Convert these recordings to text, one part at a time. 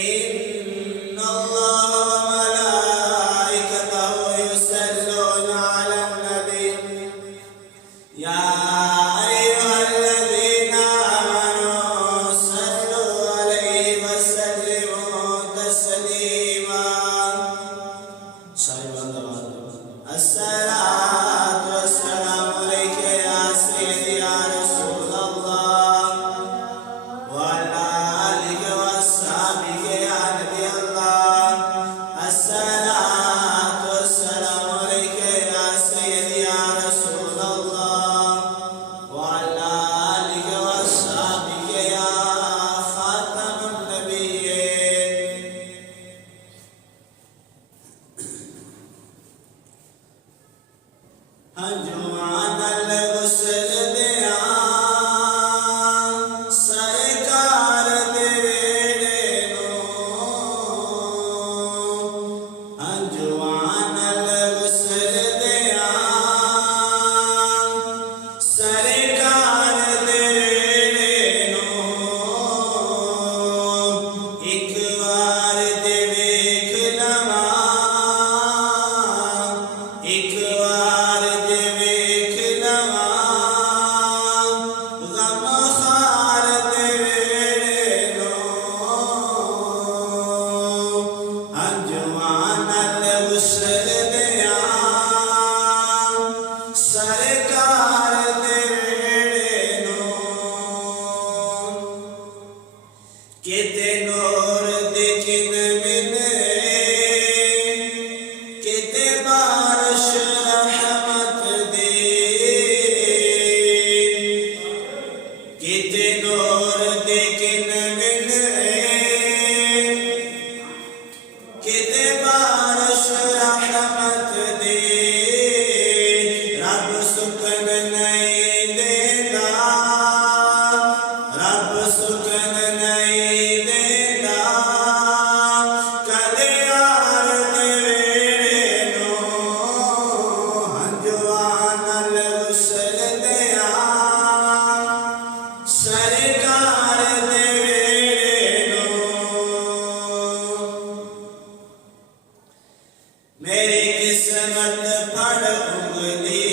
إن الله وملائكته يصلون على النبي يا أيها الذين آمنوا صلوا عليه وسلموا تسليما الصلاة والسلام عليك يا سيدي يا رسول الله وعلى آلك وأصحابك يا نبي الله الصلاة والسلام عليك يا سيدي يا رسول الله وعلى آلك وأصحابك يا خاتم النبيين جمعنا الغسل دیا سرکار دے ویڑے نو جمعنا الغسل دیا سرکار دے ویڑے نو ایک بار دے ویکھ لواں ایک بار دے ویکھ لواں غم خار دے ویڑے نو انجوان الغسل دیا سرکار دے ویڑے نو کتے نور دے کن ملے کتے بارش رحمت دے کتے نور دے کن ملے کتے بارش رحمت دے رب سکن نہیں دیندا رب سکن نہیں دیندا کدے یار دے ویڑے نو انجوان الغسل دیا سرکار دے ویڑے نو میری قسمت پڑھ انگلی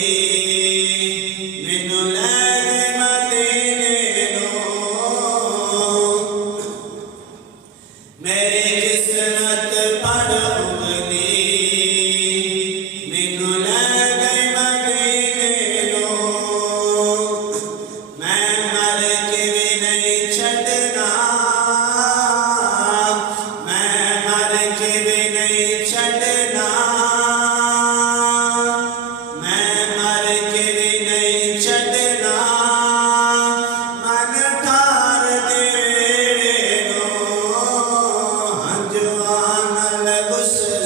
مینوں لے گئے مدینے نو میری قسمت پڑھ انگلی مینوں لے گئے مدینے نو میں مر کے بھی نہیں چھڈنا میں مر کے بھی نہیں چھڈنا میں مر کے بھی نہیں چھڈنا من ٹھار دے ویڑے نو انجوان الغسل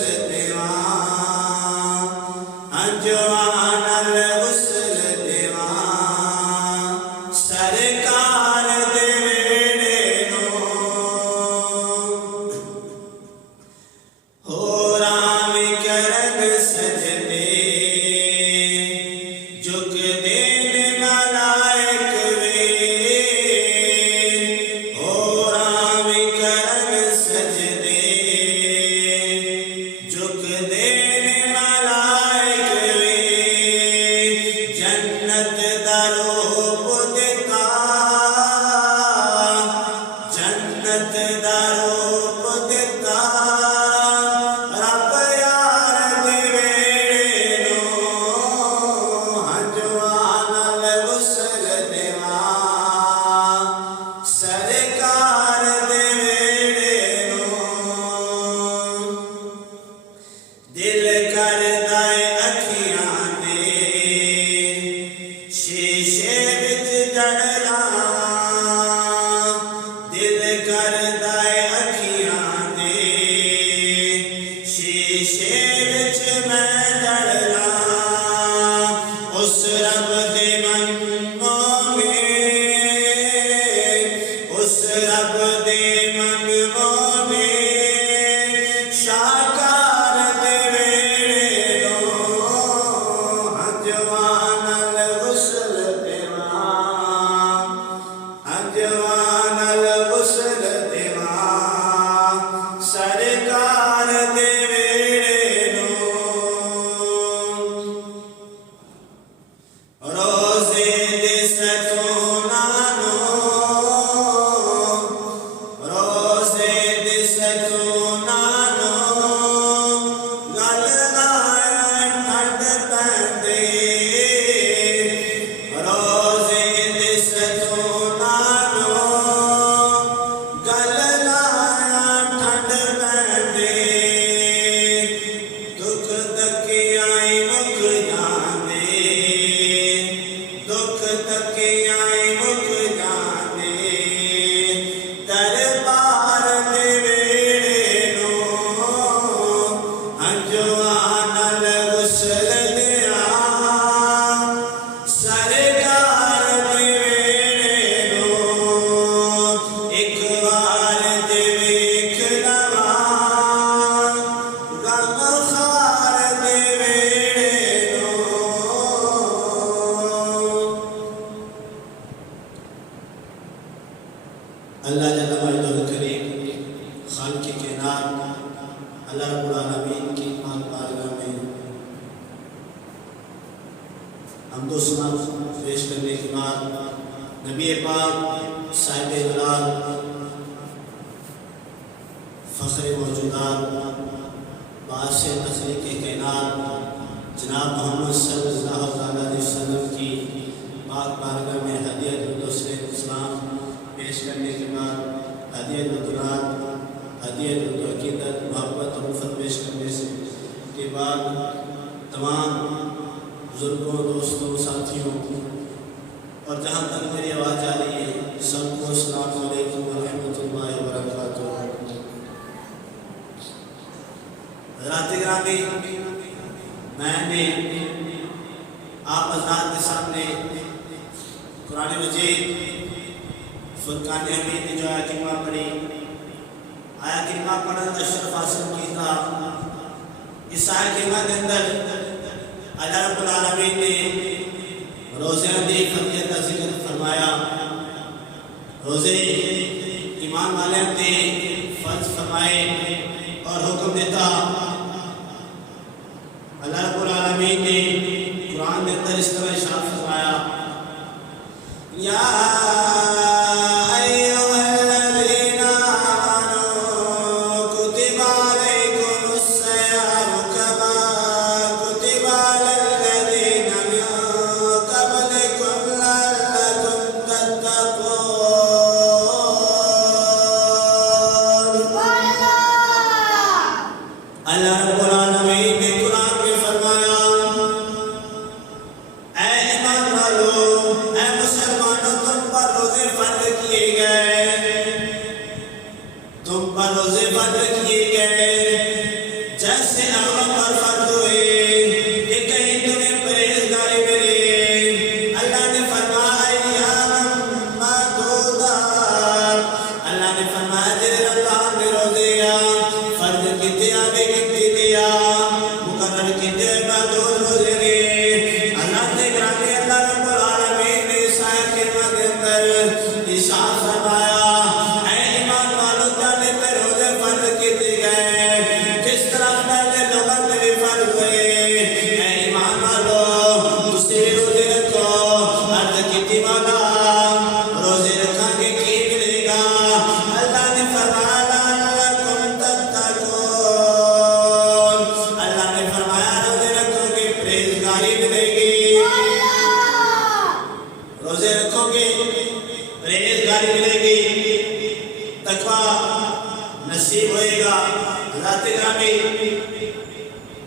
اللہ جل وعلا کریم خالق کائنات اللہ رب العالمین کی پاک بارگاہ میں حمد و ثنا پیش کرنے کے بعد نبی پاک صاحب جلال فخر موجودات باعث تخلیق کائنات جناب محمد صلی اللہ علیہ وسلم کی پاک بارگاہ میں ہدیۃ الدوسر اسلام پیش کرنے کے بعد ہدیۃ الدرات ہدیۃ العقیدت محبت اور الفت پیش کرنے سے کے بعد تمام بزرگوں دوستوں ساتھیوں اور جہاں تک میری آواز آ رہی ہے سب کو السلام علیکم ورحمۃ اللہ وبرکاتہ۔ حضرات گرامی، میں نے آپ حضرات کے سامنے قرآن مجید فرقان حمید نے جو آیا کلمہ پڑھی، آیا کلمہ پڑھن کا شرف حاصل کیا۔ اس آیا کلمہ کے اندر اللہ رب العالمین نے روزے دی فضیلت کا ذکر فرمایا، روزے ایمان والے نے فرض فرمائے اور حکم دیتا۔ اللہ رب العالمین نے قرآن کے اندر اس طرح ارشاد فرمایا، یا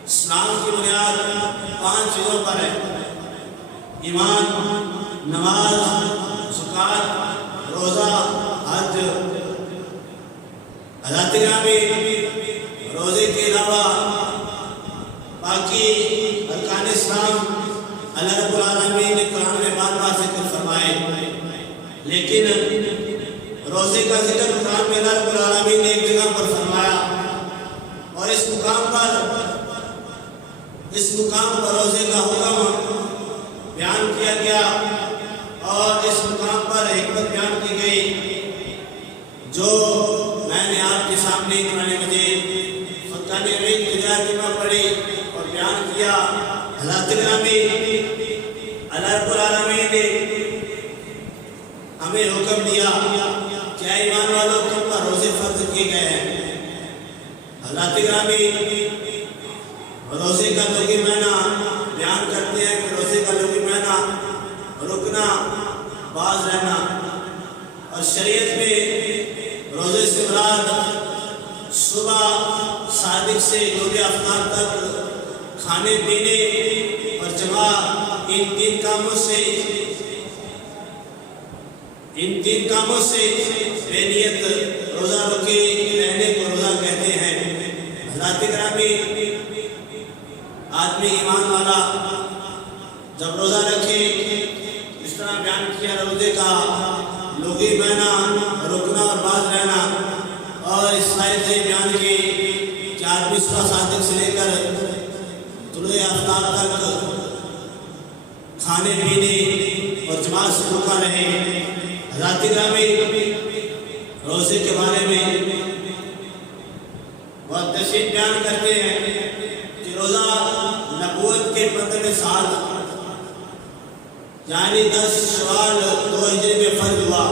اسلام کی بنیاد 5 چیزوں پر ہے: ایمان، نماز، زکوٰۃ، روزہ، حج۔ حضرات گرامی، روزے کے علاوہ باقی ارکان اسلام اللہ رب العالمین نے قرآن میں بار ذکر فرمائے، لیکن روزے کا ذکر قرآن میں اللہ رب العالمین نے ایک جگہ پر فرمایا، اور اس مقام پر روزے کا حکم بیان کیا گیا، اور اس مقام پر حکمت بیان کی گئی جو میں نے آپ کے سامنے قرآن مجید فرقان حمید کی کلمہ پڑھی اور بیان کیا۔ حضرات گرامی، اللہ رب العالمین نے ہمیں حکم دیا کہ اے ایمان والوں، تم پر روزے فرض کیے گئے ہیں۔ حضرات گرامی، روزے کا لغوی معنی بیان کرتے ہیں کہ روزے کا لغوی معنی رکنا، باز رہنا، اور شریعت میں روزے سے مراد صبح صادق سے غروب آفتاب تک کھانے پینے اور جمع ان تین کاموں سے بے نیت روزہ رکے رہنے کو روزہ کہتے ہیں۔ حضرات گرامی، آدمی ایمان والا جب روزہ رکھے، اس طرح بیان کیا روزے کا لغوی معنی رکنا اور باز رہنا، اور اس آیت سے بیان کی کہ آدمی صبح صادق سے لے کر طلوع آفتاب تک کھانے پینے اور جماعت سے رکا رہے۔ حضرات گرامی، روزے کے بارے میں بہت تفصیل بیان کرتے ہیں کہ روزہ نبوت کے 15 سال یعنی 10 شوال 2 ہجری میں فرض ہوا۔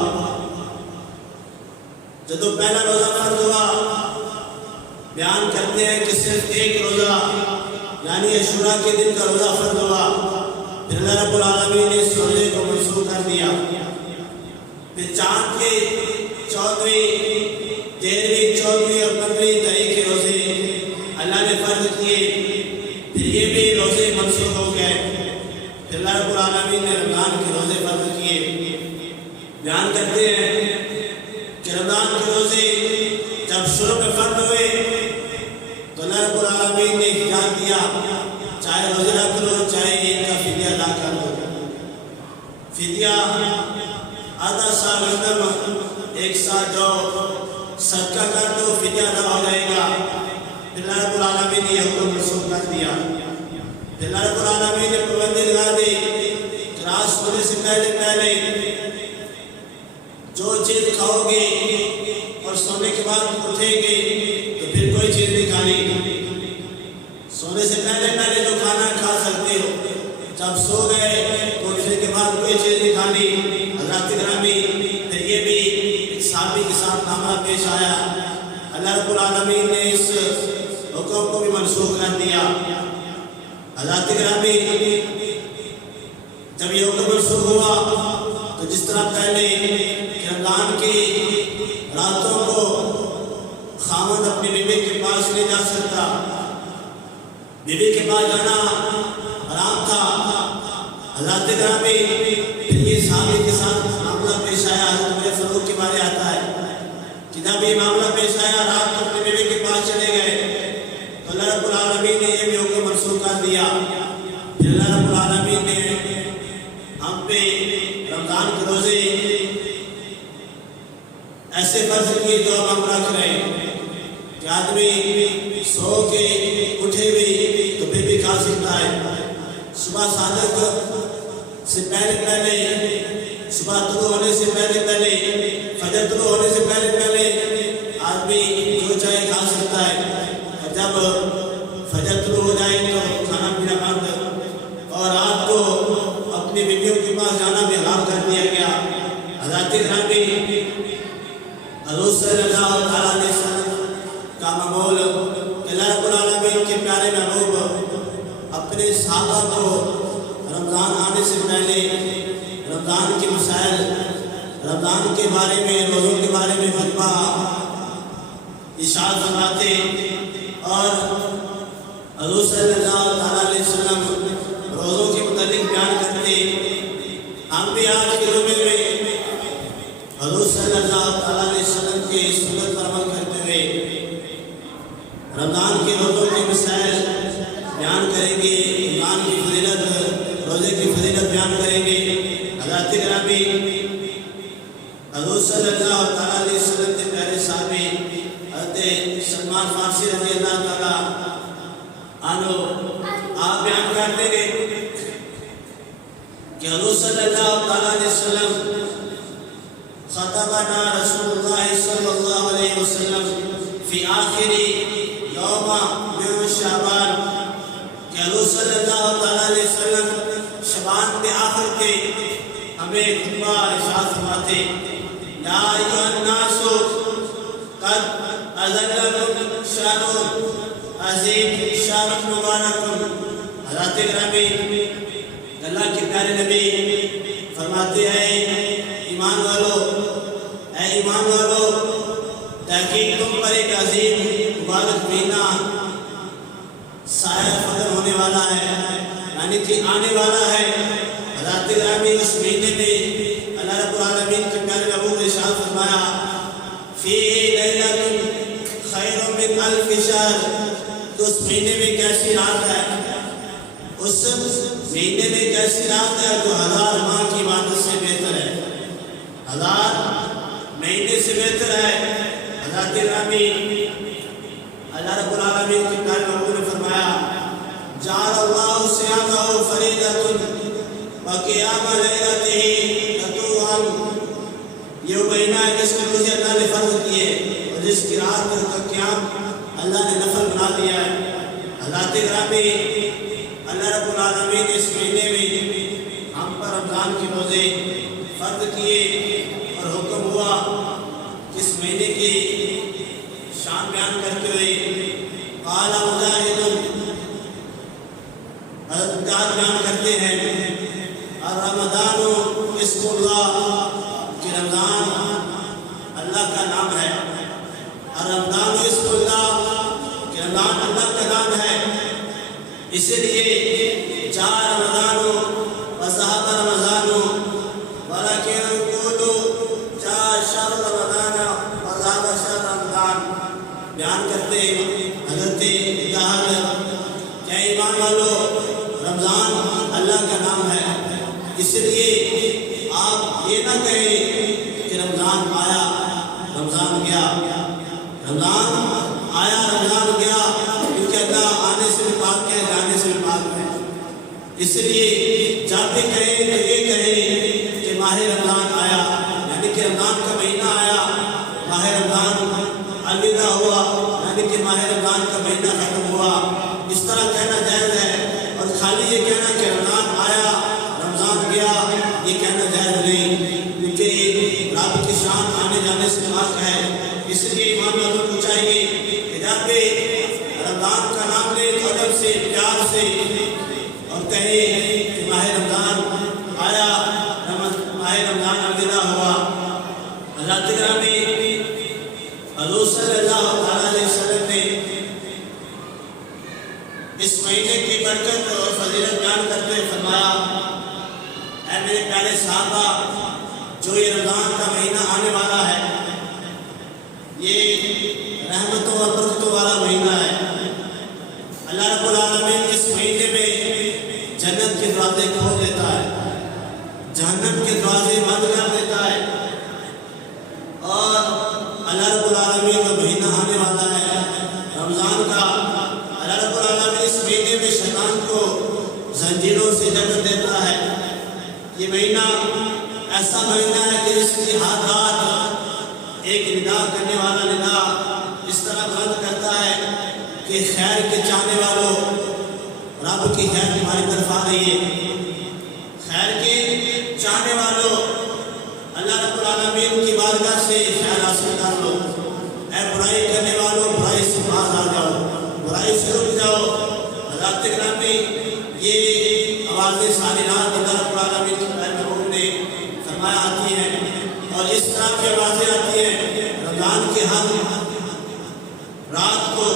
جب پہلا روزہ فرض ہوا، بیان کرتے ہیں کہ صرف ایک روزہ یعنی عاشوراء کے دن کا روزہ فرض ہوا، پھر اللہ رب العالمین نے اس روزے کو منسوخ کر دیا۔ پھر چاند کے 14ویں 13ویں 14ویں اور 15ویں تاریخ کے روزے اللہ نے فرض کیے، پھر یہ بھی روزے منسوخ ہو گئے۔ پھر اللہ رب العالمین نے رمضان کے روزے فرض کیے۔ بیان کرتے ہیں کہ رمضان کے روزے جب شروع میں فرض ہوئے تو اللہ رب العالمین نے اختیار دیا، چاہے روزے رکھ لو، چاہے ایک کا فدیہ ادا کر لو۔ فدیہ آدھا سا گندم، 1 سا جو صدقہ کر دو، فدیہ ادا ہو جائے گا۔ پھر اللہ رب العالمین نے یہ حکم منسوخ کر دیا۔ پھر اللہ رب العالمین نے پابندی لگا دی کہ رات سونے سے پہلے جو چیز کھاؤ گے اور سونے کے بعد اٹھیں گے تو پھر کوئی چیز نہیں کھانی۔ سونے سے پہلے جو کھانا کھا سکتے ہو، جب سو گئے تو اٹھنے کے بعد کوئی چیز نہیں کھانی۔ حضرات گرامی، پھر یہ بھی ایک صحابی کے ساتھ معاملہ پیش آیا، اللہ رب العالمین نے اس حکم کو بھی منسوخ کر دیا۔ حضرات گرامی، جب یہ حکم منسوخ ہوا تو جس طرح پہلے رمضان کی راتوں کو خاوند اپنی بیوی کے پاس نہیں جا سکتا، بیوی کے پاس جانا حرام تھا۔ حضرات گرامی، پھر یہ صحابی کے ساتھ معاملہ پیش آیا، حضرت عمر فاروق کے بارے آتا ہے کہ جب یہ معاملہ پیش آیا، رات کو اپنی بیوی کے پاس چلے گئے تو اللہ رب العالمین نے یہ بھی حکم منسوخ کر دیا۔ پھر اللہ رب العالمین نے ہم پہ رمضان کے روزے ایسے فرض کیے جو ہم رکھ رہے ہیں کہ آدمی سو کے اٹھے بھی تو پھر بھی کھا سکتا ہے۔ صبح صادق سے پہلے صبح طلوع ہونے سے پہلے فجر طلوع ہونے سے پہلے آدمی جو چاہے کھا سکتا ہے، اور جب فجر طلوع ہو جائے تو کھانا پینا بند، اور رات کو اپنی بیویوں کے پاس جانا بھی حرام کر دیا گیا۔ حضرات گرامی، حضور صلی اللہ علیہ وسلم کا معمول کہ اللہ رب العالمین کے پیارے محبوب اپنے صحابہ کو رمضان آنے سے پہلے رمضان کے مسائل، رمضان کے بارے میں، روزوں کے بارے میں خطبہ ارشاد فرماتے، اور حضور صلی اللہ علیہ وسلم روزوں کے متعلق بیان کرتے۔ ہم بھی آج کے جمعے میں حضور صلی اللہ علیہ وسلم کے سنت پر عمل کرتے ہوئے رمضان کے روزوں کے مسائل بیان کریں گے، رمضان کی فضیلت، روزے کی فضیلت بیان کریں گے۔ حضرات گرامی، حضور صلی اللہ علیہ وسلم کے پیارے صحابی حضرت سلمان فارسی رضی اللہ تعالیٰ عنہ آپ بیان کرتے ہیں کہ حضور صلی اللہ علیہ وسلم خطبنا رسول اللہ صلی اللہ علیہ وسلم فی آخر یوم من شعبان، کہ حضور صلی اللہ علیہ وسلم شعبان کے آخر کے ہمیں خطبہ ارشاد فرماتے، یا ایھا الناس قد أذلكم شهر عظیم شهر مبارک. حضرات گرامی اللہ کے پیارے نبی فرماتے ہیں ایمان والو، اے ایمان والو، تحقیق تم پر ایک عظیم مبارک مہینہ سایہ فضل ہونے والا ہے، یعنی کہ آنے والا ہے. حضرات گرامی اس مہینے میں اللہ رب العالمین کے پیارے محبوب نے ارشاد فرمایا فیہ لیلۃ خیر من الف شہر. تو اس مہینے میں کیسی رات ہے، اس مہینے میں کیسی رات ہے جو 1000 ماہ کی عبادت سے بہتر ہے، 1000 مہینے سے بہتر ہے. حضرات گرامی اللہ رب العالمین کے پیارے محبوب نے فرمایا جعل اللہ صیامہ فریضۃ وقیام لیلتہ تطوعا. یہ وہ مہینہ ہے جس کے روزے اللہ نے فرض کیے اور جس کی رات کا قیام اللہ نے نفل بنا دیا ہے. حضرات گرامی اللہ رب العالمین نے اس مہینے میں ہم پر رمضان کے روزے فرض کیے اور حکم ہوا کہ اس مہینے کی شان بیان کرتے ہوئے قال مجاہد حضرت بیان کرتے ہیں رمضان اسم اللہ، کہ رمضان اللہ کا نام ہے. رمضان اسم اللہ، کہ رمضان اللہ کا نام ہے. اسی لیے جاء رمضان وذهب رمضان ولكن قولوا جاء شهر رمضان وذهب شهر رمضان. بیان کرتے حضرت کیا ایمان والو رمضان اللہ کا نام ہے. اس لیے آپ یہ نہ کہیں کہ رمضان آیا رمضان گیا، رمضان آیا رمضان گیا، کیونکہ اللہ آنے سے بھی پاک ہے، جانے سے بھی پاک ہے. اس لیے جب بھی کہیں تو یہ کہیں کہ ماہ رمضان آیا، یعنی کہ رمضان کا مہینہ آیا، ماہ رمضان الوداع ہوا، یعنی کہ ماہ رمضان کا مہینہ ختم ہوا. اس طرح کہنا جائز ہے، اور خالی یہ کہنا کہ رمضان آیا رمضان گیا یہ کہنا جائز نہیں، کیونکہ رب کی شان آنے جانے سے پاک ہے. اس لیے ایمان والوں کو چاہیے کہ جب بھی رمضان کا نام لے تو ادب سے پیار سے اور کہیں کہ ماہ رمضان آیا، ماہ رمضان الوداع ہوا. حضرات گرامی حضور صلی اللہ علیہ وسلم نے اس مہینے کی برکت اور فضیلت بیان کرتے ہوئے فرمایا اے میرے پیارے صحابہ، جو یہ رمضان کا مہینہ آنے والا ہے یہ رحمتوں اور برکتوں والا مہینہ ہے. اللہ رب العالمین اس مہینے میں جنت کے دروازے کھول دیتا ہے، جہنم کے دروازے بند کر دیتا ہے. اور اللہ رب العالمین کا مہینہ آنے والا ہے رمضان کا. اللہ رب العالمین اس مہینے میں شیطان کو زنجیروں سے جکڑ دیتا ہے. یہ مہینہ ایسا مہینہ ہے کہ اس کی ہر رات ایک ندا کرنے والا ندا اس طرح بلند کرتا ہے کہ خیر کے چاہنے والوں رب کی خیر تمہاری طرف آ رہی ہے. خیر کے چاہنے والوں اللہ رب العالمین کی بارگاہ سے خیر حاصل کر لو. اے برائی کرنے والوں برائی سے باز آ جاؤ، برائی سے رک جاؤ. حضرات گرامی یہ آوازیں ساری رات اللہ رب العالمین کے پیارے محبوب نے فرمایا آتی ہیں، اور اس طرح کی آوازیں آتی ہیں رمضان کے ہر رات کو،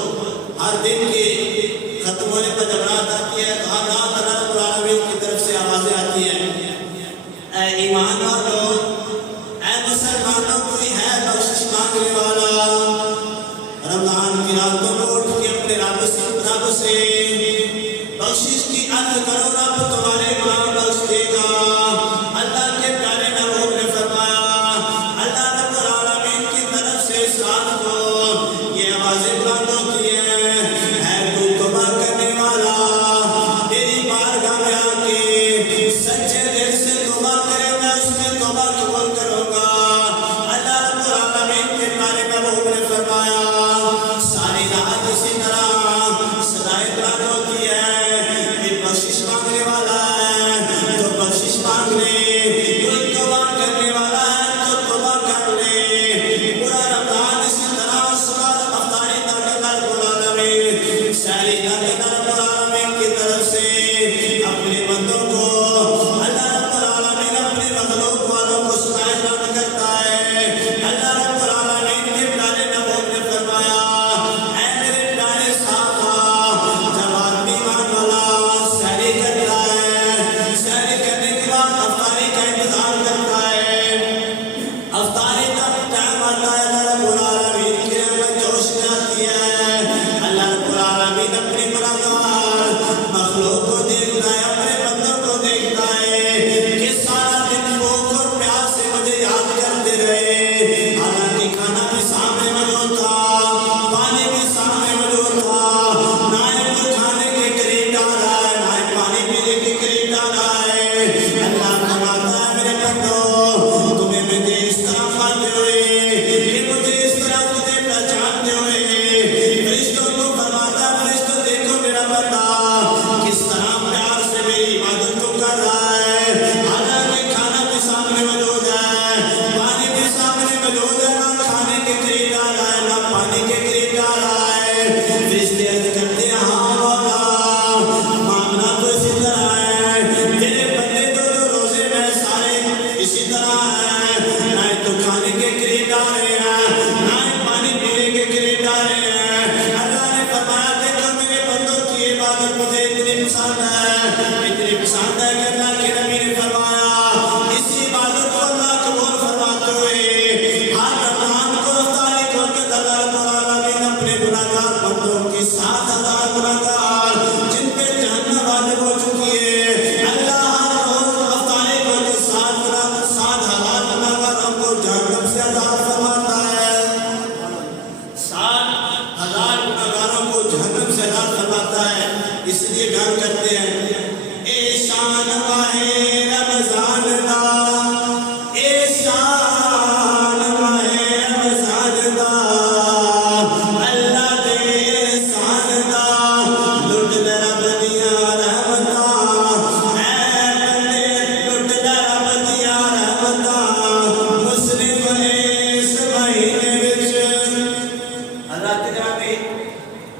ہر دن کے ختم ہونے پر جب رات آتی ہے تو ہر رات اللہ رب العالمین کی طرف سے آوازیں آتی ہیں اے ایمان والو، اے مسلمانوں، کوئی ہے بخشش مانگنے والا. رمضان کی راتوں میں اٹھ کے اپنے رب سے بخشش کی عرض کرو، رب تمہارے گناہ بخش دے گا. اللہ کے پیارے محبوب نے فرمایا اللہ رب العالمین کی طرف سے اس رات کو یہ آوازیں بلند ہوتی ہیں اے تو توبہ کرنے والا، میری بارگاہ میں آ کے سچے دل سے توبہ کرے، میں اس میں توبہ قبول کروں گا. اللہ رب العالمین کے پیارے محبوب نے فرمایا ساری رات اسی طرح سدائے بلند ہوتی ہے. یہ بخشش مانگنے والا ہے تو بخشش مانگ لے، کوئی توبہ کرنے والا ہے تو توبہ کر لے. پورا رمضان اسی طرح ہے. اللہ رب العالمین اپنی گناہگار مخلوق کو دیکھتا ہے, اپنے بندوں کو دیکھتا ہے کہ سارا دن بھوک اور پیاس سے مجھے یاد کرتے رہے. حالانکہ کھانا بھی سامنے موجود تھا, پانی بھی سامنے موجود تھا, نہ کوئی کھانے کے قریب آ رہا ہے, نہ پانی پینے کے قریب آ رہا ہے. اللہ فرماتا ہے میرے بندو, تمہیں مجھے اس طرح پاتے ہوئے, کہ مجھے اس طرح تجھے پہچانتے ہوئے, فرشتوں کو فرماتا ہے فرشتوں دیکھو میرا بندہ کس طرح پیار سے میری عبادت کو کر رہا ہے. حالانکہ کھانا بھی سامنے موجود ہے, پانی بھی سامنے موجود ہے, نہ کھانے کے قریب آ رہا ہے, نہ پانی کے قریب آ رہا ہے. فرشتے عرض کرتے ہیں ہاں مولا, معاملہ تو اسی طرح ہے, تیرے بندے تو جو روزے میں سارے اسی طرح ہیں, نہ تو کھانے کے قریب آ رہے ہیں, نہ پانی پینے کے قریب آ رہے ہیں. اللہ نے فرمایا دیکھو میرے بندوں کی عبادت مجھے اتنی پسند ہے, اتنی پسند ہے کہ اللہ کے نبی نے فرمایا اسی عبادت کو اللہ قبول فرماتے ہوئے ہر رمضان کو افطاری کھول کے اللہ رب العالمین اپنے گناہگار بندوں کی 7,000 گناہگار جن پہ جہنم واجب ہو چکی ہے, اللہ ہر روز افطاری کھول کے 7,000 گناہگاروں کو جہنم سے آزاد فرماتا ہے. 7,000 گناہگاروں کو جہنم سے آزاد فرماتا ہے. اس لیے بیان کرتے ہیں اے شان ماہ رمضان دا, اے شان ماہ رمضان دا, اللہ دے احسان دا, لٹ لے رب دیاں رحمتاں, اے بندے لٹ لے رب دیاں رحمتاں, مسلم اس مہینے وچ. حضرات گرامی,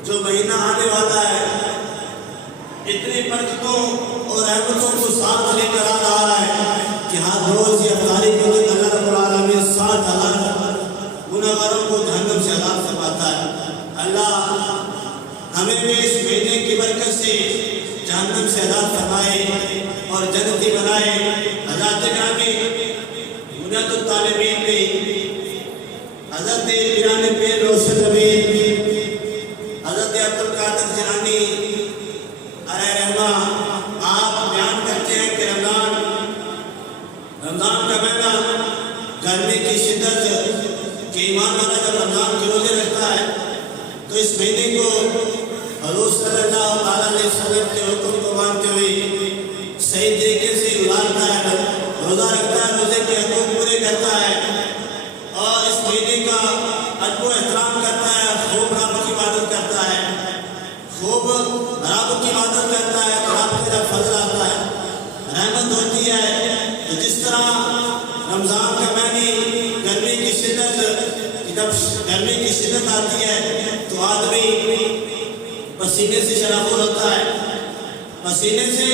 جو مہینہ آنے والا ہے اتنی برکتوں اور رحمتوں کو ساتھ لے کر آ رہا ہے کہ ہر روز یہ افطاری کو اللہ رب العالمین 7,000 گناہگاروں کو جہنم سے آزاد فرماتا ہے. اللہ ہمیں بھی اس مہینے کی برکت سے جہنم سے آزاد فرمائے اور جنتی بنائے. حضرات گرامی, بنیاد الطالبین میں حضرت پیران پیر روشن نبی حضرت عبدالقادر جیلانی علیہ رحمہ آپ بیان کرتے ہیں کہ رمضان کا مہینہ گرمی کی شدت کہ ایمان والا جب رمضان کے روزے رکھتا ہے تو اس مہینے کو حضور صلی اللہ علیہ وسلم کے حکم کو مانتے ہوئے صحیح طریقے سے گزارتا ہے, روزہ رکھتا ہے, روزے کے حقوق پورے کرتا ہے اور اس مہینے کا ادب و احترام کرتا ہے, خوب رب کی عبادت کرتا ہے, خوب رب کی عبادت کرتا ہے. رب کا جب فضل آتا ہے, رحمت ہوتی ہے, تو جس طرح رمضان کا مہینے گرمی کی شدت, جب گرمی کی شدت آتی ہے تو آدمی پسینے سے شرابور ہوتا ہے, پسینے سے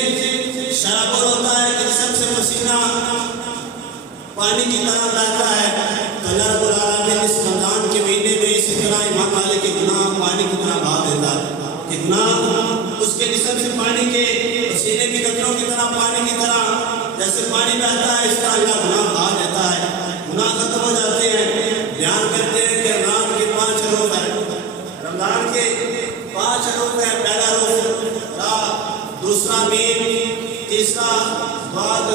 شرابور ہوتا ہے کہ جسم سے پسینہ پانی کی طرح بہتا ہے. تو اللہ رب العالمین اس رمضان کے مہینے میں اسی طرح ایمان والے کے گناہ پانی کی طرح بہا دیتا ہے کہ گناہ اس کے جسم سے پانی کے پسینے کی قطروں کی طرح پانی کی طرح جیسے پانی بہتا ہے اس طرح اللہ گناہ بہا دیتا ہے, گناہ ختم ہو جاتے ہیں. بیان کرتے ہیں کہ رمضان کے 5 روز ہیں, رمضان کے 5 روز ہیں. پہلا روز را, دوسرا میم, تیسرا بعد,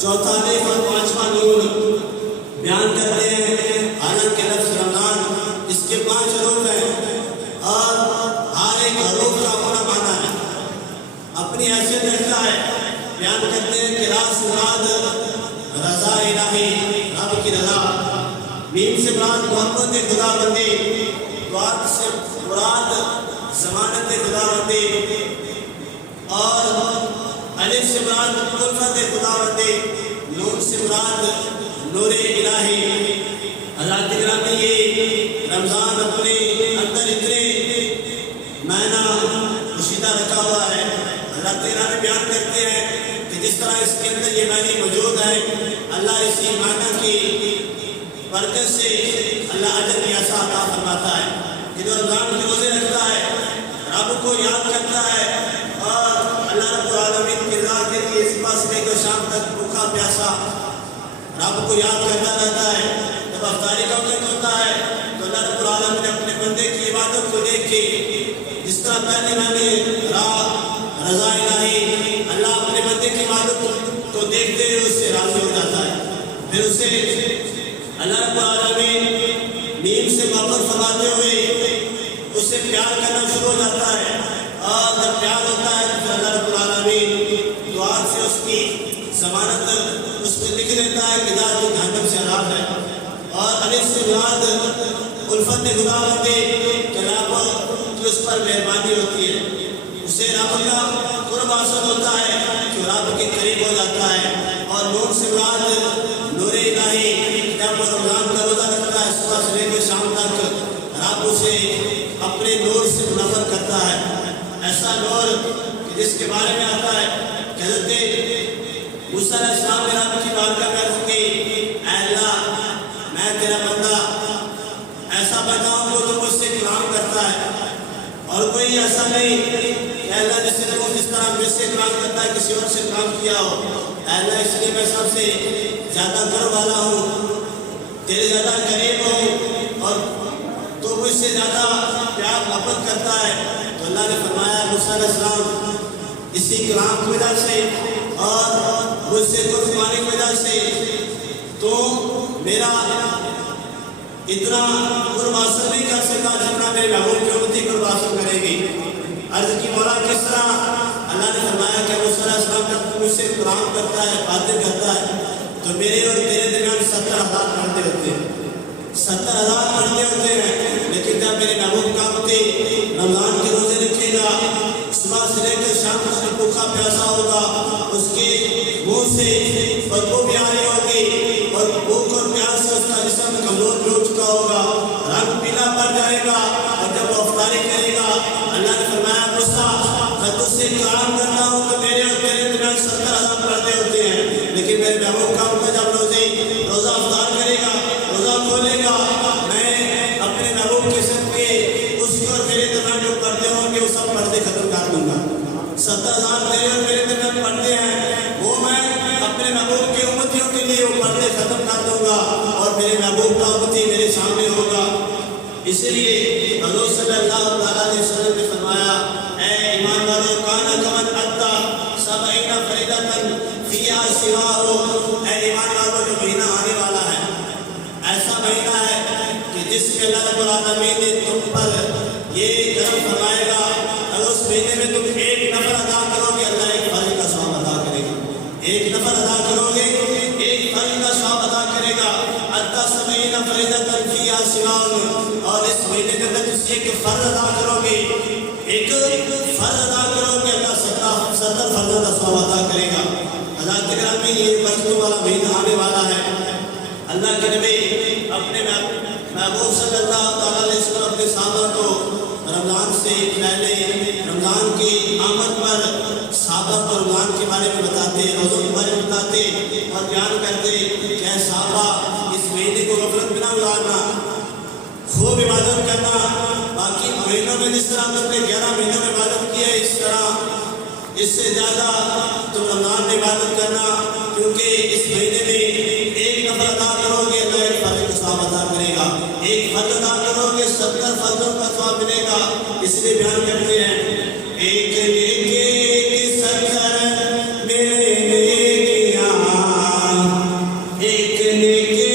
چوتھا الف اور 5واں نون. بیان کرتے ہیں حالانکہ لفظ رمضان اس کے 5 روز ہیں اور ہر ایک حروف کا اپنا معنی ہے, اپنی حیثیت رکھتا ہے. بیان کرتے ہیں کہ راز مراد رضا الہی, رب کی رضا, میم سے مراد محبت خدا بندی, دعات سے مراد ضمانت خدا بندی اور الف سے مراد الفت خدا بندی, نون سے مراد نور الہی. حضرات گرامی, یہ رمضان اپنے اندر اتنے معنی پوشیدہ رکھا ہوا ہے. حضرات گرامی بیان کرتے ہیں کہ جس طرح اس کے اندر یہ معنی موجود ہے, اللہ اسی معنی کی برکت سے اللہ اجر بھی ایسا عطا فرماتا ہے کہ جو رمضان کے روزے رکھتا ہے, رب کو یاد کرتا ہے اور اللہ رب العالمین کی رضا کے لیے صبح سے لے کر شام تک بھوکا پیاسا رب کو یاد کرتا رہتا ہے. جب افطاری کا وقت ہوتا ہے تو اللہ رب العالمین اپنے بندے بندے کی عبادت کو دیکھ کے جس طرح پہلے میں نے رضا الہی اللہ اپنے بندے کی عبادت کو دیکھتے ہوئے اس سے راضی ہو جاتا ہے، پھر اسے اللہ رب العالمین نیم سے محبت فرماتے ہوئے اسے پیار کرنا شروع ہو جاتا ہے، اور جب پیار ہوتا ہے تو اللہ رب العالمین دعا سے اس کی ضمانت اس کو لکھ دیتا ہے کہ ذات جہنم سے آزاد ہے، اور علی سے مراد الفت خدا ہوتے جناب جو اس پر مہربانی ہوتی ہے، اسے رب کا قرب حاصل ہوتا ہے جو رب کے قریب ہو جاتا ہے، اور نور سے مراد نور الہی جب رمضان کا روزہ رکھتا ہے صبح سے لے کے شام تک رب اسے اپنے نور سے منور کرتا ہے، ایسا نور جس کے بارے میں آتا ہے کہ حضرت موسیٰ علیہ السلام نے رب کی بارگاہ میں عرض کی، اے اللہ میں تیرا بندہ ایسا بندہ ہوں جو تو مجھ سے کلام کرتا ہے، اور کوئی ایسا نہیں کہ اللہ جس نے وہ جس طرح مجھ سے کلام کرتا ہے کسی اور سے کلام کیا ہو، اے اللہ اس لیے میں سب سے زیادہ گھر والا ہوں، تیرے زیادہ قریب ہوں، اور تو مجھ سے زیادہ پیار محبت کرتا ہے۔ تو اللہ نے فرمایا موسیٰ علیہ السلام اسی کلام کی وجہ سے اور مجھ سے قرب پانے کی وجہ سے تو میرا اتنا قرب حاصل نہیں کر سکا جتنا میرے محبوب کی امتی قرب حاصل کرے گی۔ عرض کی مولا کس طرح؟ اللہ نے فرمایا کہ موسیٰ علیہ السلام جب مجھ سے کلام کرتا ہے باتیں کرتا ہے تو میرے اور تیرے درمیان 70,000 پڑھتے ہوتے ہیں، 70,000 پڑھتے ہوتے ہیں، لیکن جب میرے محبوب کا امتی رمضان کے روزے رکھے گا، صبح سے لے کر شام تک بھوکا پیاسا ہوگا، اس کے منہ سے بدبو بھی آ رہی ہوگی، اور بھوک اور پیاس سے اس کا جسم کمزور بھی ہو چکا ہوگا، رنگ پیلا پڑ جائے گا، اور جب وہ افطاری کرے گا اللہ نے فرمایا موسیٰ میں تجھ سے کلام کرتا ہوں تو میرے اور تیرے درمیان 70,000 پردے ہوتے ہیں، لیکن میرے محبوب کا امتی جب روزہ افطار کرے گا، روزہ کھولے گا، میں اپنے محبوب کے سب کے اس کے اور میرے درمیان جو پردے ہوں گے وہ سب پردے ختم کر دوں گا۔ 70,000 میرے اور میرے درمیان پردے ہیں، وہ میں اپنے محبوب کے امتیوں کے لیے وہ پردے ختم کر دوں گا، اور میرے محبوب کا امتی میرے سامنے ہوگا۔ اسی لیے حضور صلی اللہ علیہ وسلم نے فرمایا اے ایمان والو کانا کمن اتا سبعین فریدتن فیہا سواہ، اے ایمان والو جو مہینہ آنے والا ہے ایسا مہینہ ہے کہ جس میں اللہ رب العالمین نے تم پر یہ کرم فرمائے گا، اگر اس مہینے میں تم ایک نفل ادا کرو گے اللہ ایک فرض کا ثواب ادا کرے گا، ایک نفل ادا کرو گے ایک فرض کا ثواب ادا کرے گا، اتا سبعین فریدتن فیہا سواہ، اور اس مہینے کے اندر جس ایک فرض ادا کرو گے ایک فرض ادا کرو گے اللہ 70 فرضوں کا ثواب ادا کرے گا۔ حضرات گرامی یہ برکتوں والا مہینہ آنے والا ہے، اللہ کے نبی اپنے محبوب صلی اللہ علیہ وسلم اپنے صحابہ کو رمضان سے پہلے رمضان کی آمد پر صحابہ کو رمضان کے بارے میں بتاتے، روزوں کے بارے میں بتاتے اور بیان کرتے کہ اے صحابہ اس مہینے کو غفلت میں نہ گزارنا، خوب عبادت کرنا، باقی مہینوں میں جس طرح تم نے 11 مہینوں میں عبادت کی ہے اس طرح اس سے زیادہ تم رمضان میں عبادت کرنا، کیونکہ اس مہینے میں ایک نفل ادا کرو گے اللہ ایک فرض کا ثواب ادا کرے گا، ایک فرض ادا کرو گے 70 فرضوں کا ثواب ملے گا۔ اس لیے بیان کرتے ہیں ایک نیکی 70 ملے نیکیاں، ایک نیکی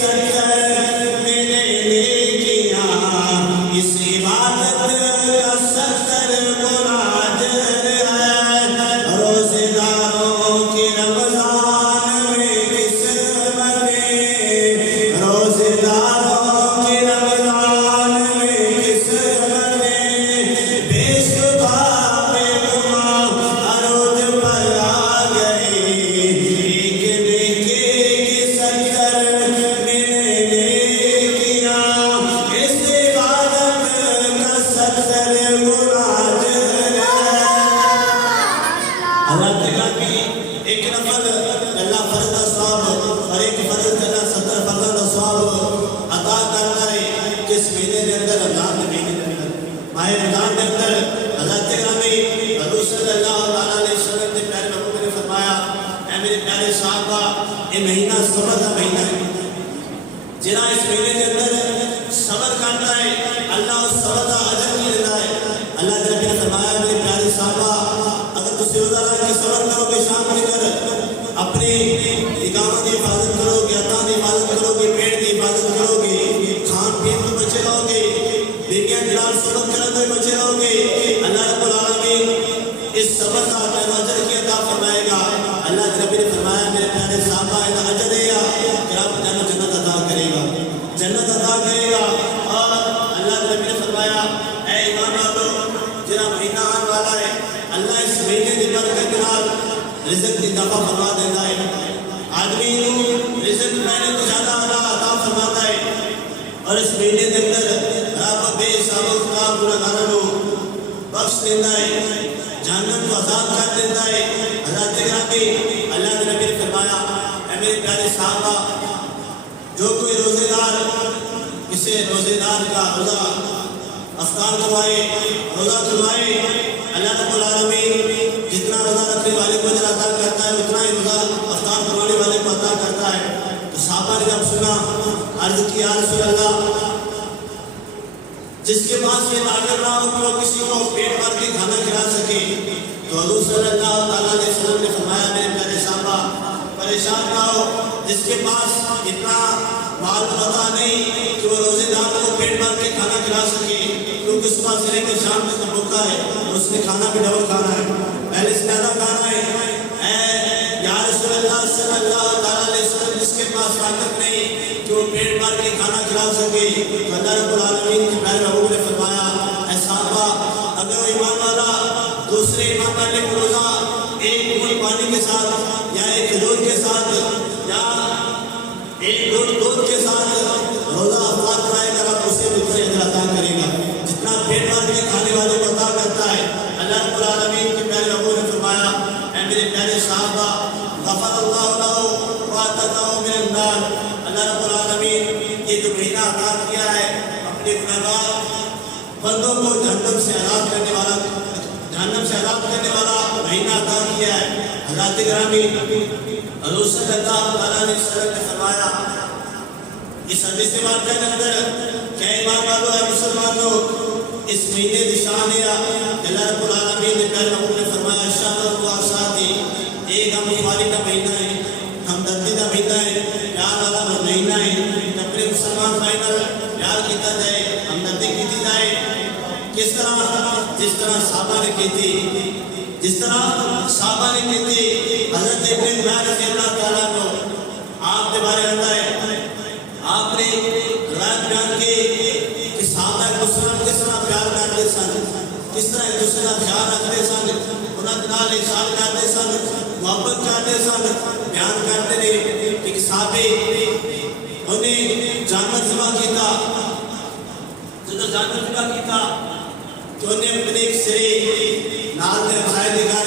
70 ملے نیکیاں، اس عبادت کا 70 گنا اجر ہے، روزے داروں کی رمضان میں قسمتیں، روزے داروں کی رمضان میں قسمتیں، بے شبہ بے گمان عروج پر آ گئی، ایک نیکی 70 ملے نیکیاں، اس عبادت کا 70 گنا اجر ہے۔ اللہ تعالیٰ کی ایک نفل اللہ فرض کا ثواب اور ایک فرض اللہ 70 فرضوں کا ثواب عطا کرتا ہے، کس مہینے کے اندر رمضان کے مہینے کے اندر ماہ رمضان کے اندر اللہ تعالیٰ نے حضور صلی اللہ علیہ وسلم نے پیارے محبوب نے فرمایا اے میرے پیارے صحابہ یہ مہینہ صبر کا مہینہ ہے، جنہاں اس مہینے کے اندر صبر کرتا ہے اللہ اس ثواب کا اجر نہیں دیتا ہے۔ اللہ کے نبی نے فرمایا میرے پیارے صحابہ اگر تم روزہ رکھ کے صبر کرو گے شام میں کر اپنی نگاہوں کی حفاظت کرو گے، عطا کی حفاظت کرو گے، پیٹ کی حفاظت کرو گے، کھان پین تو بچے رہو گے، بیٹیاں جلال صبر کرنے تو بچے رہو گے، اللہ رب العالمین اس صبر کا اجر کی عطا فرمائے گا۔ اللہ کے نبی نے فرمایا میرے پیارے صحابہ ان اجر ہے کہ آپ جنت عطا کرے گا، جنت عطا کرے گا۔ اور اللہ کے نبی نے فرمایا اے ایمان والو جنا مہینہ آنے والا ہے اللہ اس مہینے کی برکت کے نال رزق کی دفع فرما دیتا ہے۔ آدمی رزق مہینے تو زیادہ اللہ عطا فرماتا ہے اور اس مہینے کے اندر رب بے حساب و کتاب گناہگاروں کو بخش دیتا ہے، جہنم کو عذاب کر دیتا ہے۔ حضرت گرامی اللہ کے نبی نے فرمایا اے میرے پیارے صحابہ جو کوئی روزے دار کسی روزے دار کا روزہ افطار کروائے، روزہ کھلوائے، اللہ رب العالمین جتنا روزہ رکھنے والے کو اجر عطا کرتا ہے اتنا ہی روزہ افطار کروانے والے کو عطا کرتا ہے۔ تو صحابہ نے جب سنا عرض کی یا رسول اللہ جس کے پاس یہ طاقت نہ ہو کہ وہ کسی کو پیٹ بھر کے کھانا کھلا سکے تو حضور صلی اللہ علیہ وسلم نے فرمایا میرے پیارے صحابہ پریشان نہ ہو، جس کے پاس اتنا مال پتا نہیں کہ وہ روزے دار کو پیٹ بھر کے کھانا کھلا سکے کیونکہ صبح سے لے کر شام تک بھوکا ہے اور اس نے کھانا بھی ڈبل کھانا ہے، پہلے سے زیادہ کھانا ہے۔ اے یا رسول اللہ صلی اللہ علیہ وسلم جس کے پاس طاقت نہیں کہ وہ پیٹ بھر کے کھانا کھلا سکے تو اللہ رب العالمین کے پیارے محبوب نے فرمایا اے صحابہ اگر وہ ایمان والا دوسرے ایمان والے کو روزہ ایک گھونٹ پانی کے ساتھ یا ایک کھجور کے ساتھ یا ایک گھونٹ دودھ کے ساتھ روزہ افطار کرائے گا رب اسے دوسرے اجر عطا کرے گا جتنا پیٹ بھر کے کھانے والے کو عطا کرتا ہے۔ اللہ رب العالمین کے پیارے محبوب نے فرمایا اے میرے پیارے صحابہ غفر اللہ لہ واتقوا من النار، اللہ رب العالمین یہ جو مہینہ عطا کیا ہے اپنے گناہگار بندوں کو جہنم سے آزاد کرنے والا مہینہ عطا کیا ہے۔ حضرات گرامی حضور صلی اللہ علیہ وسلم نے فرمایا اس حدیث مبارکہ کے اندر کہ ایمان والو اے مسلمانوں اس مہینے کی شان ہے اللہ رب العالمین نے پیارے محبوب نے فرمایا شاہ اللہ ساتھی ایک ہم خواری کا مہینہ ہے، ہمدردی کا مہینہ ہے، پیار والا مہینہ ہے، اپنے مسلمان بھائی نال پیار کیتا جائے، ہمدردی کیتی جائے۔ کس طرح جس طرح صحابہ نے کی تھی، حضرت ابن عمر رضی اللہ تعالیٰ کو آپ کے بارے آتا ہے آپ نے روایت بیان کی کہ صحابہ ایک دوسرے کو کس طرح پیار کرتے سن، کس طرح ایک دوسرے کا خیال رکھتے سن، انہاں کے نال احسان کرتے سن، محبت کرتے سن۔ بیان کرتے ہیں کہ صحابی انہیں جانور ذبح کیتا، جب جانور ذبح کیتا تو انہیں اپنے ایک سری نال نے ہمسائے دے کر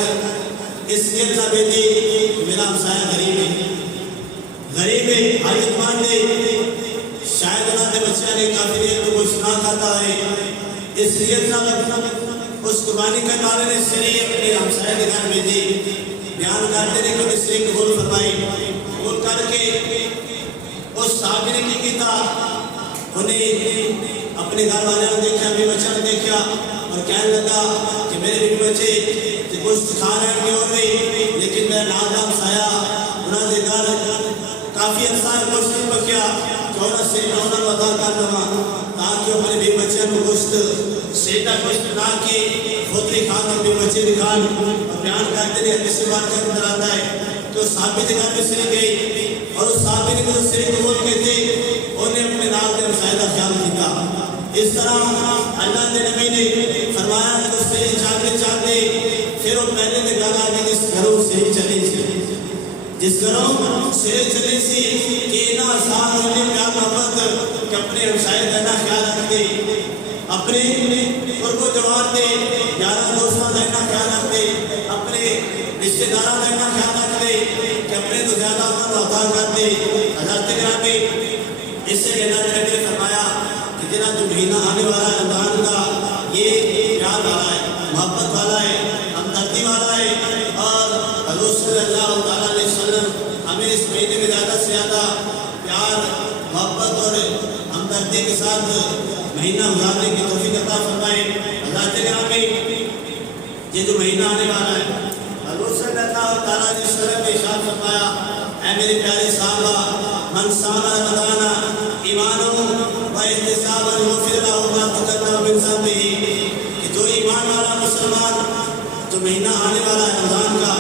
اس نیت نہ بیٹی کہ میرا ہمسایہ غریب ہے حاجت مند ہے، شاید انہوں نے بچیاں نے کافی دیر تو کچھ نہ کھاتا ہے، اس نیت نہ اس قربانی کرنے والے نے سری اپنے ہمسائے دے کر بھیجی۔ بیان کرتے ہیں کہ انہیں سری قبول فرمائی، قبول کر کے اس صحابی نے کی کیتا انہیں اپنے گھر والے نے دیکھا، بھی بچہ نے دیکھا اور کہنے لگا کہ میرے بھی بچے گوشت کھا رہے ہیں اور نہیں لیکن میں نام سایا انہوں نے گھر کافی انسان گوشت نہیں پکیا چودہ سے نونر ادا کر دوا تاکہ اپنے بھی بچے کو گوشت سیدھا گوشت بنا کے کھوتری کھا کر بھی بچے دکھان اور بیان کرتے ہیں کسی بات کے اندر آتا ہے تو صحابی کے گھر میں سری گئی اور اس صحابی نے جو سری قبول کے تھے انہیں اپنے نام کے مسائدہ خیال کیا۔ اس طرح اللہ کے نبی نے فرمایا کہ اس سے چاہتے چاہتے پھر وہ پہلے کے گھر آگے جس گھروں سے چلے جس گھروں سے چلے سی کہ نا آسان ہونے پیار محبت کہ اپنے ہمسائے دینا خیال رکھتے اپنے پر کو جواب دے یارہ دوستان دینا خیال رکھتے اپنے رشتہ دارہ دینا خیال رکھتے کہ اپنے تو زیادہ اپنا عطا کرتے۔ حضرت گرامی اس سے اللہ کے نبی نے فرمایا کہ جنہ جو مہینہ آنے والا ہے رمضان کا یہ پیار والا ہے، محبت والا ہے، ہمدردی والا ہے اور حضور صلی اللہ علیہ وسلم ہمیں اس مہینے میں زیادہ سے زیادہ پیار محبت اور ہمدردی کے ساتھ مہینہ گزارنے کی توفیق عطا فرمائے۔ حضرات گرامی، یہ جو مہینہ آنے والا ہے، حضور صلی اللہ تعالیٰ علیہ وسلم نے ارشاد فرمایا، اے میرے پیارے صحابہ، من صام رمضان ایمانا و احتسابا غفر له ما تقدم من ذنبه، کہ جو ایمان والا مسلمان جو مہینہ آنے والا ہے رمضان کا،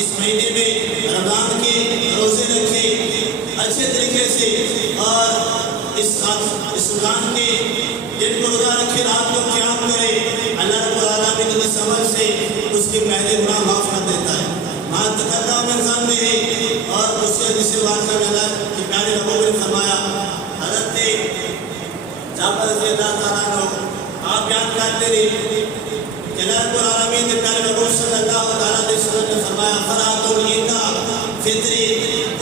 اس مہینے میں رمضان کے روزے رکھے اچھے طریقے سے، اور اس رمضان کے دن کو روزہ رکھے، رات کو قیام کرے، اللہ رب العالمین اس عمل سے اس کے پہلے گناہ معاف کر دیتا ہے۔ ماں تقدم من ذنبہ، اور اس سے جسے بات کا اللہ کہ پیارے نبی نے فرمایا، حضرت جعفر رضی اللہ تعالیٰ عنہ آپ بیان کرتے رہے کہ اللہ رب العالمین نے پیارے نبی صلی اللہ تعالیٰ علیہ وسلم نے فرمایا، فرحۃ عند فطری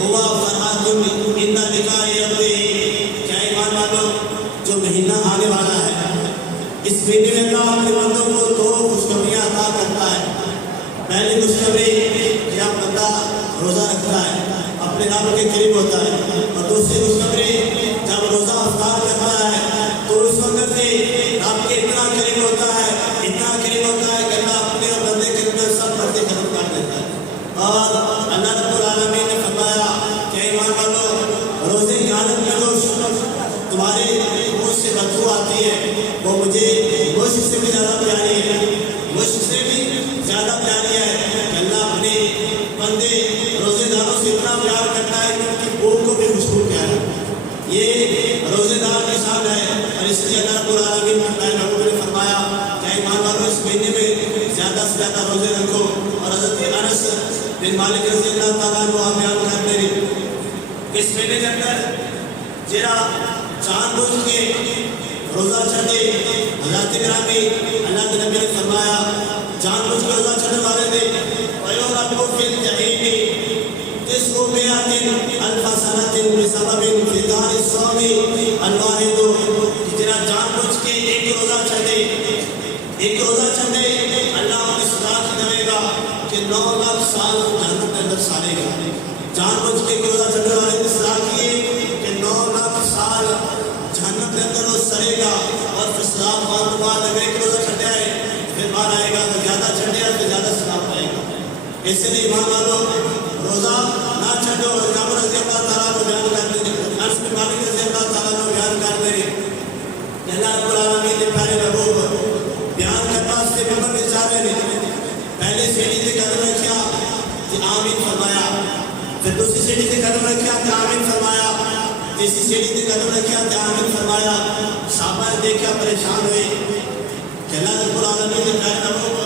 ہوا فرحۃ عند لقاء ربہ، کیا ایمان والو جو مہینہ آنے والا ہے، اس مہینے میں اللہ اپنے بندوں کو دو خوشخبریاں عطا کرتا ہے۔ پہلی خوشخبری جب بندہ روزہ رکھتا ہے اپنے رب کے قریب ہوتا ہے، اور دوسری خوشخبری جب روزہ افطار کرتا ہے تو اس وقت سے رب کے اتنا قریب ہوتا ہے، اتنا قریب ہوتا ہے کہ اللہ اپنے اور بندے کے اندر سب پردے ختم کر دیتا ہے۔ اور اللہ رب العالمین نے فرمایا کہ ایمان والو، روزے کی حالت میں جو تمہارے منہ سے بدبو آتی ہے وہ مجھے مشک سے بھی زیادہ پیاری ہے، مشک سے بھی زیادہ پیاری ہے کہ اللہ اپنے بندے روزے داروں سے اتنا پیار کرتا ہے کہ ان کو بھی خوشبو پیاری۔ یہ روزے دار کی شان ہے، اور اس لیے اللہ رب العالمین نے فرمایا کہ ایمان والو اس مہینے میں زیادہ سے زیادہ روزے رکھو۔ اور حضرت انس بن مالک رضی اللہ تعالیٰ عنہ بیان کرتے ہیں کہ اس مہینے کے اندر جرا جان بوجھ کے روزہ چھڑے، حضرات گرامی اللہ کے نبی نے فرمایا جان بوجھ کے روزہ چھڑنے والے نے وَيُرَبُّ فِي الْجَحِيمِ تِسْعُمِائَةٍ أَلْفَ سَنَةٍ بِسَبَبٍ فِدَاءِ الصَّوْمِ الْوَاحِدِ، جرا جان بوجھ کے ایک روزہ چھڑے، ایک روزہ چھڑے، اللہ ہمیں سزا دے گا کہ 9 لاکھ سال جہنم کے اندر سالے گا۔ جان بوجھ کے روزہ چھڑنے والے نے سزا کیے کہ 9 لاکھ سال جہنم کے اندر وہ سڑے گا، اور پھر سزا پانے کے بعد اگر ایک روزہ چھٹے آئے پھر باہر آئے گا تو زیادہ چھٹے آئے تو زیادہ سزا پائے گا۔ اس لیے ایمان والو روزہ نہ چھٹو۔ جعفر رضی اللہ تعالیٰ کو بیان کرتے ہیں، انس بن مالک رضی اللہ تعالیٰ کو بیان کرتے ہیں کہ اللہ رب العالمین نے پیارے نبی کو بیان کرنے واسطے ممبر پہ چاہے نے پہلے سیڑھی سے قدم رکھا کہ آمین فرمایا، پھر دوسری سیڑھی سے قدم رکھا کہ آمین فرمایا، تیسری سیڑھی سے قدم رکھا کہ آمین فرمایا۔ صحابہ نے دیکھا پریشان ہوئے کہ اللہ رب العالمین نے پیارے نبی کو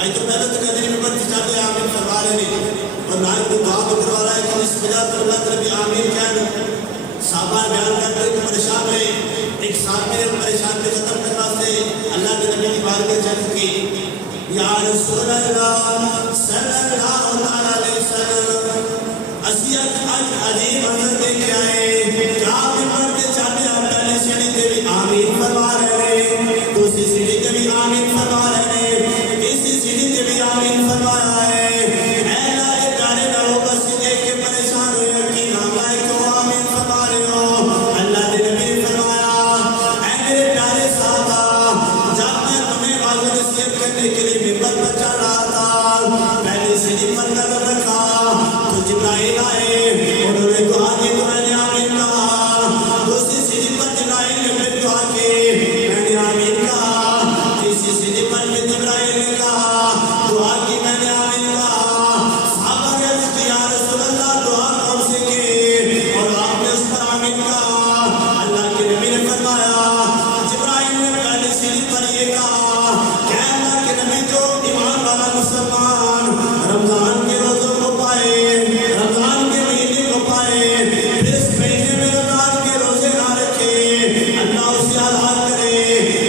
آئی تو پہلے تو قدر ممبر پہ چاہتے ہیں آمین فرما رہے ہیں، اور نہ ہی کوئی دعا کو کروا رہا ہے کہ اس وجہ پر اللہ تعالیٰ بھی آمین کہنا۔ صحابہ بیان کرتے ہیں کہ پریشان ہوئے، ایک صحابی نے پریشان پہ ختم کرنا سے اللہ کے نبی کی بارگاہ چل کی، یا رسول اللہ صلی اللہ علیہ وسلم، اسیت عجیب منظر دیکھ آئے، کیا ممبر پہ چاہتے ہیں پہلے سیڑھی پہ بھی آمین فرما رہے ہیں، دوسری سیڑھی پہ بھی آمین فرما رہے ہیں، تیسری سیڑھی پہ بھی آمین فرما رہا ہے۔ جبرائیل آئے، انہوں نے دعا کی تو میں نے آمین کہا، دوسری سیڑھی پر جبرائیل نے پھر دعا کی، میں نے آمین کہا، تیسری سیڑھی پر بھی جبرائیل نے کہا، دعا کی، میں نے آمین کہا۔ صحابہ نے عرض کی، یا رسول اللہ دعا کون سے کی، اور آپ نے اس پر آمین کہا۔ اللہ کے نبی نے فرمایا، جبرائیل نے پہلی سیڑھی پر یہ کہا کہ اللہ کے نبی جو ایمان والا مسلمان رمضان کے روزوں کو پائے، رمضان کے مہینے کو پائے، پھر اس مہینے میں رمضان کے روزے نہ رکھے، اللہ اسے آزاد کرے،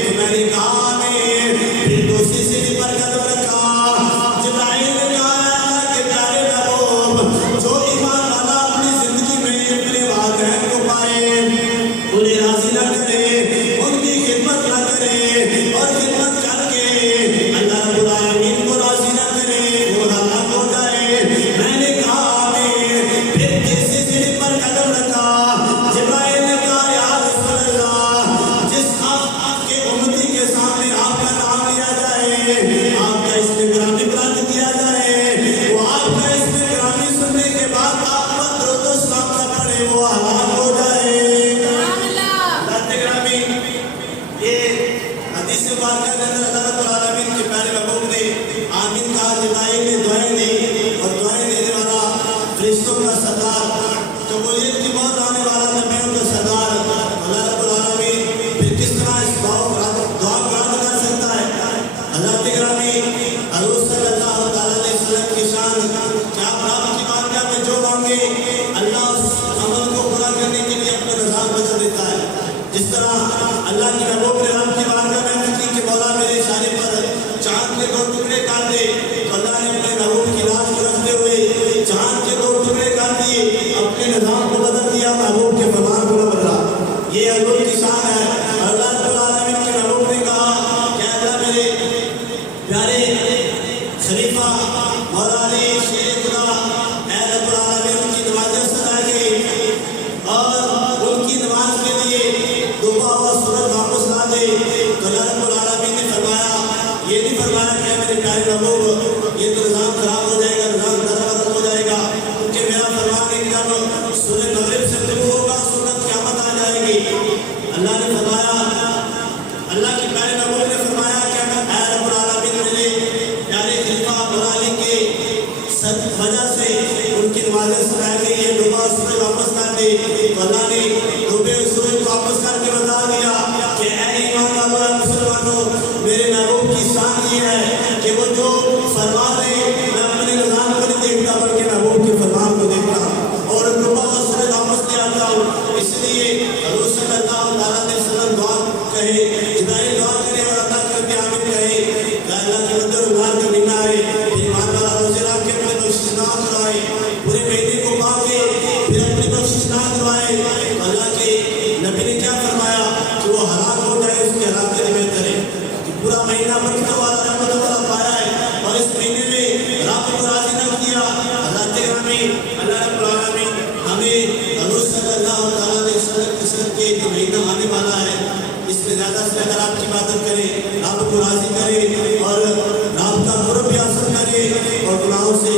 تو میں نے کہا آمین۔ پھر دوسری سیڑھی پر قدم رکھا، جبرائیل نے کہا اللہ کے پیارے محبوب، جو ایمان والا اپنی زندگی میں اپنے والدین کو پائے، انہیں راضی نہ کرے، ان کی خدمت نہ کرے، اور خدمت کر کے اللہ رب العالمین کو راضی نہ کرے، وہ ہلاک ہو جائے، میں نے کہا آمین۔ پھر تیسری سیڑھی پر قدم رکھا، جبرائیل نے کہا یا رسول اللہ، جس اللہ رب العالمین کے پیارے محبوب نے آمین کہا، جبرائیل نے دعائیں دی اور دعائیں دینے والا فرشتوں کا سردار، قبولیت کی موت آنے والا نبیوں کا سردار اللہ رب العالمین پھر کس طرح اس دعا کو رد کر سکتا ہے؟ اللہ کے گرامی حضور صلی اللہ تعالیٰ علیہ وسلم کی شان کہ آپ رب کی بارگاہ میں جو مانگے اللہ اس عمل کو پورا کرنے کے لیے اپنے نظام بدل دیتا ہے۔ جس طرح اللہ کے محبوب نے رب کی بارگاہ میں کی کہ مولا میرے اشارے پر چاند کے 2 ٹکڑے کاٹ دے، تو اللہ نے اپنے محبوب کی لاش کو رکھتے ہوئے چاند کے 2 ٹکڑے کاٹ دیے، اپنے نظام کو بدل دیا، محبوب کے فرمان کو نہ بدلا۔ یہ حضور کی شان ہے۔ اللہ رب العالمین کے محبوب نے کہا کہ اللہ میرے پیارے خلیفہ مولا علی شیر خدا، اے رب العالمین ان کی نمازیں سجا گئی اور ان کی نماز کے لیے ڈوبا ہوا سورج واپس لا دے، تو اللہ رب العالمین نے فرمایا، یہ نہیں فرمایا کہ میرے پیارے محبوب یہ تو نظام خراب ہو جائے گا، نظام بدل ہو جائے گا، کیونکہ میرا فرمان ہے کہ جب سورج مغرب سے طلوع ہوگا سورج قیامت آ جائے گی۔ اللہ نے فرمایا، اللہ کے پیارے محبوب نے فرمایا کہ اے رب العالمین میرے پیارے خلیفہ مولا علی کے وجہ سے ان کی نمازیں سنائی گئی ہے، ڈوبا سورج واپس کر دے، تو اللہ نے ڈوبے سورج کو واپس کر کے بتا دیا کہ اے ایمان والو مسلمانوں، میرے محبوب کی شان یہ ہے کہ وہ جو فرما دے میں اپنے نظام کو نہیں دیکھتا بلکہ محبوب کے فرمان کو دیکھتا اور ڈوبا ہوا سورج واپس لے آتا ہوں۔ اس لیے حضور صلی اللہ علیہ وسلم دعا کہے، جبرائیل دعا کرے اور اللہ کر کے آمین کہے کہ اللہ کے بندے ابھار کر نکلا ہے، ایمان والا روزے رکھ کے اپنے بخشش نہ کروائے، پورے مہینے کو پا کے پھر اپنی بخشش نہ کروائے، اللہ کے نبی نے کیا فرمایا کہ وہ ہلاک ہو جائے، اس کے ہلاکت بہتر ہے کہ پورا مہینہ برکت والا رحمت والا پایا ہے اور اس مہینے میں رب کو راضی نہ کیا۔ اللہ کے گرامی اللہ رب العالمین ہمیں حضور صلی اللہ علیہ وسلم کے ساتھ کے جو مہینہ آنے والا ہے اس میں زیادہ سے زیادہ آپ کی عبادت کریں، رب کو راضی کریں اور رب کا قرب بھی حاصل کریں اور گناہوں سے